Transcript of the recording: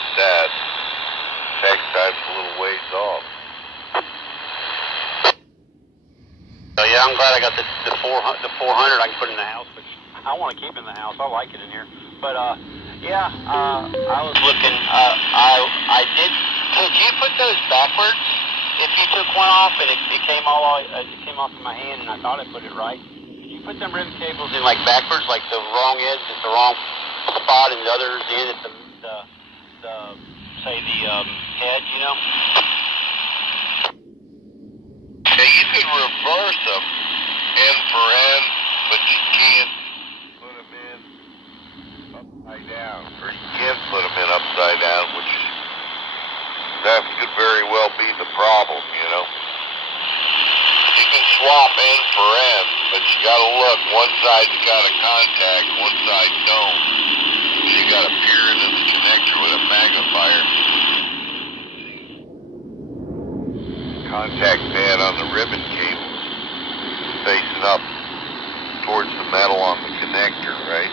get that. Next time's a little ways off. So yeah, I'm glad I got the 400 I can put in the house, which I want to keep in the house. I like it in here. But yeah, I was looking. I did. Could you put those backwards? If you took one off and it came off in my hand, and I thought I put it right. Could you put them ribbon cables in like backwards, like the wrong edge at the wrong spot, and the other's in at the head, you know? Yeah, you could reverse them end for end, but you can't put them in upside down, or you can put them in upside down, which that could very well be the problem, you know. You can swap end for end, but you gotta look, one side's got a contact, one side don't. You gotta peer into the connector with a magnifier. Contact pad on the ribbon cable facing up towards the metal on the connector, right?